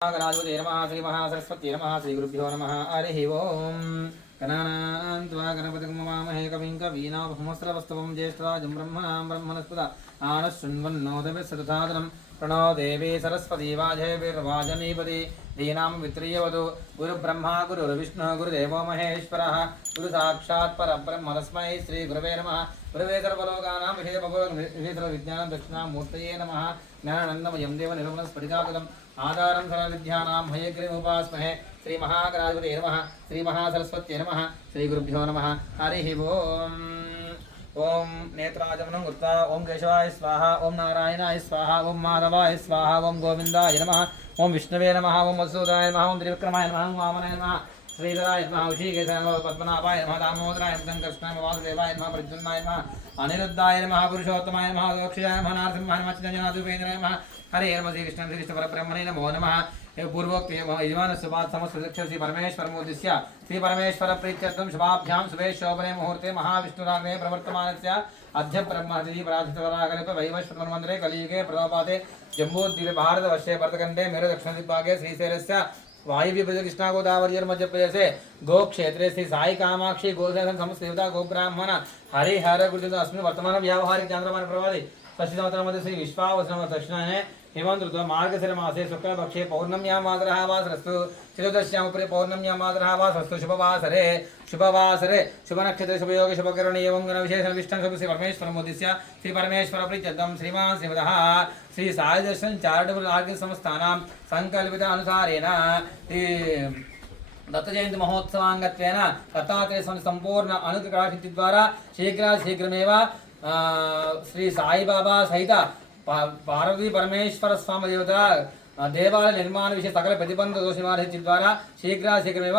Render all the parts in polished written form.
नागराजोदे नमः श्री महासरस्वती नमः श्री गुरुभ्यो नमः हरिः ओम् गणानान्त्वा गणपतिं नमामहे कविं कवीनामहमस्रवस्तवं ज्येष्ठराजं ब्रह्मणस्पदा आनः शृण्वन्नोदभिः प्रणो देवी सरस्वती वाजयवीर्वाजनीपति दीनां वित्रीयवतु गुरुब्रह्मा गुरुर्विष्णुः गुरुदेवो महेश्वरः गुरुसाक्षात् परब्रह्म तस्मै श्रीगुरवे नमः गुरवे सर्वलोकानां विषयविज्ञानं दक्षिणामूर्तये नमः ज्ञानानन्दमयं देवनिर्मलस्फटिकाकृतम् आधारं सर्वविद्यानां हयग्रीवमुपास्महे श्रीमहागणाधिपतये नमः श्रीमहासरस्वत्यै नमः श्रीगुरुभ्यो नमः हरिः ओम् ओम नेत्राजमनं कृत्वा ओम केशवाय स्वाहा ओम नारायणाय स्वाहा ओम माधवाय स्वाहा ओम गोविंदाय नमः ओम विष्णवे नमः ओम मधुसूदनाय नमः ओम त्रिविक्रमाय नमः ओम वामनाय नमः श्रीधराय नमः ऋषिकेशाय नमः पद्मनाभाय नमः दामोदराय नमः कृष्णाय वासुदेवाय नमः प्रद्युम्नाय नमः अनिरुद्धाय नमः पुरुषोत्तमाय नमः दोक्षाय नमः नारसिंहाय नमः चित्तजनाधुपेन्द्राय नमः हरे नमः श्रीकृष्ण परब्रह्मणे नमो नमः पूर्वोक्त यजमान सुभात समस्त श्री परमेश्वर मुद्दिश्य श्री परमेश्वर प्रीत्यर्थं शुभाभ्यां शुभे शोभने मुहूर्ते महाविष्णुराग्ने प्रवर्तमानस्य अद्य ब्रह्महति प्रार्थितवरागल्प वैवस्वतमन्वन्तरे कलियुगे प्रथमपादे जम्बूद्वीपे भारतवर्षे भरतखण्डे मेरु दक्षिणदिग्भागे श्रीशैलस्य वायुव्य कृष्णा गोदावरी मध्यप्रदेशे गोक्षेत्रे श्री साई कामाक्षी गोशासन समस्त देवता गोब्राह्मण हरिहर गुरुजन अस्मिन् वर्तमान व्यावहारिक चांद्रमान प्रवादि षष्ठीतममध्ये श्री विश्वावसनम दक्षिणायने हेमंत ऋतु मार्गशीर मासे शुक्लपक्षे पौर्णम्यां मातरः वासरस्तु चतुर्दश्याम् उपरि पौर्णम्यां मातरः वासरस्तु शुभवासरे शुभनक्षत्रे शुभयोगे शुभकरणे एवं गणविशेषविष्टं शुभ श्री परमेश्वर मुद्दिश्य श्री परमेश्वर प्रीत्यर्थं श्रीमान् श्रीमतः श्री साई दर्शन चैरिटेबल आर्गनैजेशन संस्थानां संकल्पित अनुसारेण दत्त जयंती महोत्सवांगत्वेन दत्तात्रेय संपूर्ण अनुग्रहसिद्धि द्वारा शीघ्रमेव श्री साई बाबा सहित पार्वती परमेश्वर स्वामी देवता देवालय निर्माण विषय सकल प्रतिबंध दोष निवारण द्वारा शीघ्रमेव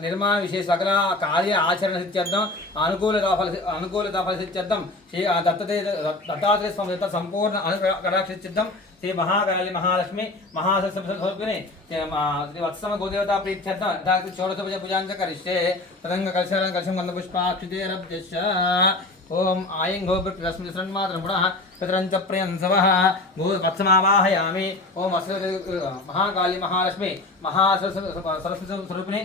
निर्माण विषय सकल कार्य आचरण सिद्ध्यर्थम अनुकूलता फल सिद्ध्यर्थम श्री दत्तात्रेय स्वामी देवता संपूर्ण अनुकटाक्ष सिद्ध्यर्थम श्री महाकाली महालक्ष्मी महासरस्वती श्री वत्सम गोदेवता प्रीत्यर्थम षोडश पूजां करिष्ये तदंग कलशं गंधपुष्पाक्षितेरभ्यश्च ओम आयं गोब्रस्मि सन्मात्रं पुनः पितरं च प्रियंसवः वत्समावाहयामि ओम महाकाली महालक्ष्मी महासरस्वती स्वरूपिणी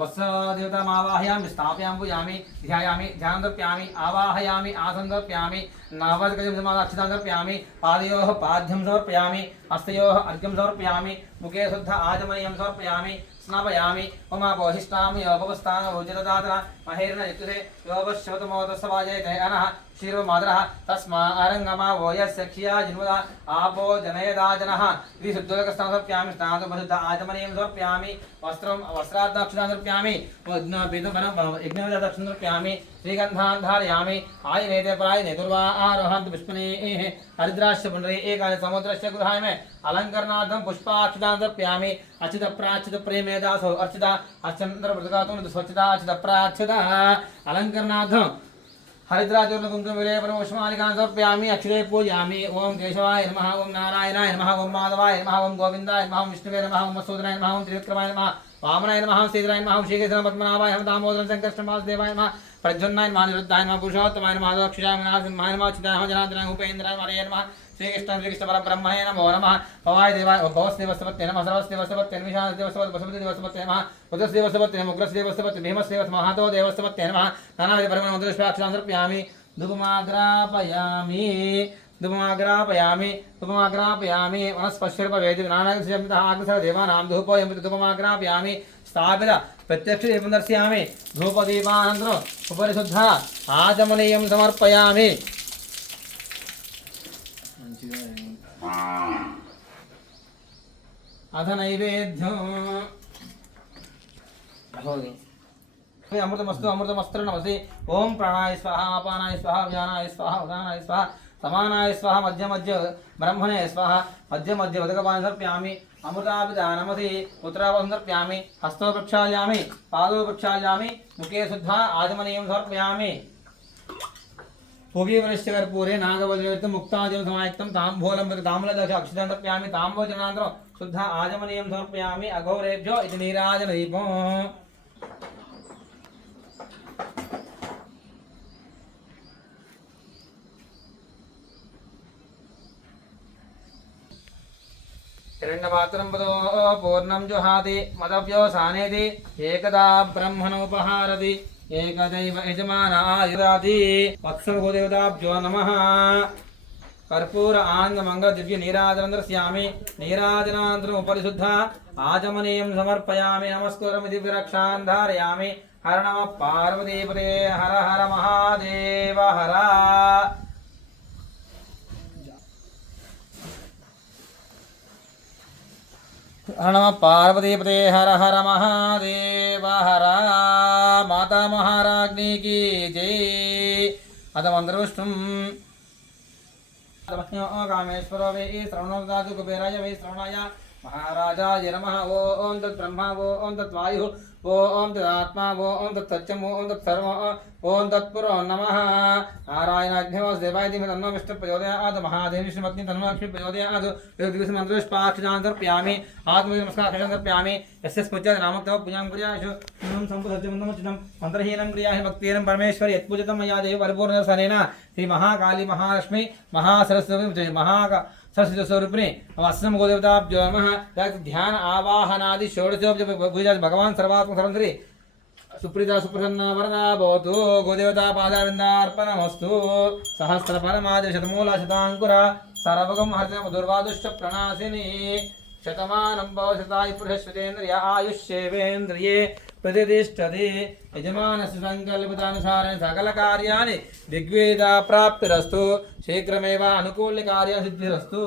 वत्सदेवतामावाहयामि स्थापयामि पूजयामि ध्यायामि ध्यानदर्प्यामि आवाहयामि आसन्दर्प्यामि नवदकजं समादाक्षितान्दर्प्यामि पादयोः पाद्यं समर्पयामि हस्तयोः अर्घ्यं समर्पयामि मुखे शुद्ध आचमनीयं समर्पयामि स्नापयामि उमापोहिष्टां योपवस्थान उचितदातन महेर्न यत्तुसे योपश्वतमोदस्सवाजयते अनः क्षीरमादरः तस्मा अरङ्गमा वो यस्य क्षिया जिन्वदा आपो जनयदाजनः इति शुद्धोदकस्थानं समर्पयामि स्नातुमशुद्ध आचमनीयं समर्पयामि वस्त्रादक्षिणां समर्पयामि यज्ञदक्षिणां समर्पयामि श्रीगन्धान् धारयामि आयनेते परायने दुर्वा आरोहान्त पुष्पनेः हरिद्राश्च पुण्डरे एकादश समुद्रस्य गृहाय में अलंकरणार्थं पुष्पाक्षितां समर्पयामि अच्युत प्राच्युत प्रेमेदासो अर्चिता अर्चन्द्र प्रतिघातुं स्वच्छता अच्युत प्राच्युत अलंकरणार्थं हरिद्राचूर्ण कुंकुम विलेपन पुष्पमालिकां समर्पयामि अक्षरे पूजयामि ओम केशवाय नमः ओम नारायणाय नमः ओम माधवाय नमः ओम गोविंदाय नमः ओम विष्णुवे नमः ओम मधुसूदनाय नमः ओम त्रिविक्रमाय नमः वामनाय नमः श्रीधराय नमः ऋषिकेशाय पद्मनाभाय नमः दामोदराय संकर्षण वासुदेवाय नमः प्रद्युम्नाय नमः अनिरुद्धाय नमः पुरुषोत्तमाय नमः दोक्षाय नमः नारसिंहाय नमः चित्ताय नमः जनार्दनाय उपेन्द्राय हरे नमः श्रीकृष्ण परब्रह्मणे नमो नमः भवाय देवाय भवस्देवस्वत्ते नमः सर्वस्देवस्वत्ते निमिषादेवस्वत्ते वसुदेवस्वत्ते नमः उदस्देवस्वत्ते नमः उग्रस्देवस्वत्ते भीमस्देवस्वत्ते महातो देवस्वत्ते नमः नानाविध परममन्त्रपुष्पाक्षां समर्पयामि धूपमाग्रापयामि वनस्पश्यर्पवेदि नानाविधः आग्रसः देवानां धूपोऽयं धूपमाग्रापयामि स्थापित प्रत्यक्ष दीपं दर्शयामि धूपदीपानन्तरम् उपरिशुद्ध आचमनीयं समर्पयामि अथ नैवेद्यो अमृतमस्तु अमृतमस्त्र नमसि ओम प्राणाय स्वाहा अपानाय स्वाहा व्यानाय स्वाहा उदानाय स्वाहा समानाय स्वाहा मध्य मध्य ब्रह्मणे स्वाहा मध्य मध्य उदकपानं समर्पयामि अमृतापिता नमसि पुत्रावसं समर्पयामि हस्तो प्रक्षालयामि पादौ प्रक्षालयामि मुखे शुद्धा आचमनीयं समर्पयामि पूगीवनिश्चकर्पूरे नागवज्रयुक्तं मुक्ताजलं समायुक्तं ताम्बूलं ताम्बूलदश अक्षतां समर्पयामि ताम्बूलजनान्तरं शुद्ध आचमनीयं समर्पयामि अघोरेभ्यो इति नीराजनदीपम् हिरण्यपात्रं पदो पूर्णं जुहाति मदव्योसानेति एकदा ब्रह्मणोपहारति एकदैव यजमानायुराति वत्सलगोदेवताभ्यो नमः कर्पूर आनंदमंगल दिव्य नीराजनं दर्शयामि नीराजनानन्तरं परिशुद्ध आचमनीयं समर्पयामि नमस्कारं दिव्यरक्षां धारयामि हर नमः पार्वतीपते हर हर महादेव हर हर नमः पार्वतीपते हर हर महादेव हर माता महाराज्ञी की जय अदमंद्रविष्णुम् कामेश्वरो वे श्रवणो दातु कुबेराय वे श्रवणाय महाराजाय नमः ओम तद्ब्रह्मा ओम तद्वायुः ओम तदात्मा ओम तत्सत्यम् ओम तत्सर्व ओम तत्पुरो नमः नारायणाग्निवासुदेवाय धीमहि तन्नो विष्णुः प्रचोदयात् महादेवी विष्णुपत्नी तन्नो लक्ष्मी प्रचोदयात् दिवसमन्त्रपुष्पाक्षान्तर्पयामि आत्मनमस्कारक्षान्तर्पयामि यस्य स्मृत्या नामतः पूजां कुर्याशु नमः सम्पदसत्यमन्त्रमुचितं मन्त्रहीनं क्रियाहि भक्तेनं परमेश्वरि यत्पूजितं मया देवी परिपूर्णदर्शनेन श्री महाकाली महालक्ष्मी महासरस्वती सरस्वती स्वरूपिणी वस्त्रम गोदेवताभ्यो नमः ध्यान आवाहनादि षोडशोपचार भगवान सर्वात्मक सर्वंतरि सुप्रीता सुप्रसन्ना वरदा भवतु गोदेवता पादारविन्दार्पणमस्तु सहस्र परमादि शतमूल शतांकुर सर्वगम हर्ष दुर्वादुष्ट प्रणाशिनी शतमानं भवशताय पुरुषश्वतेन्द्रिय आयुष्येवेन्द्रिये प्रतिष्ठते यजमानस्य संकल्पितानुसारेण सकलकार्याणि दिग्वेदा प्राप्तिरस्तु शीघ्रमेव अनुकूल्यकार्यसिद्धिरस्तु।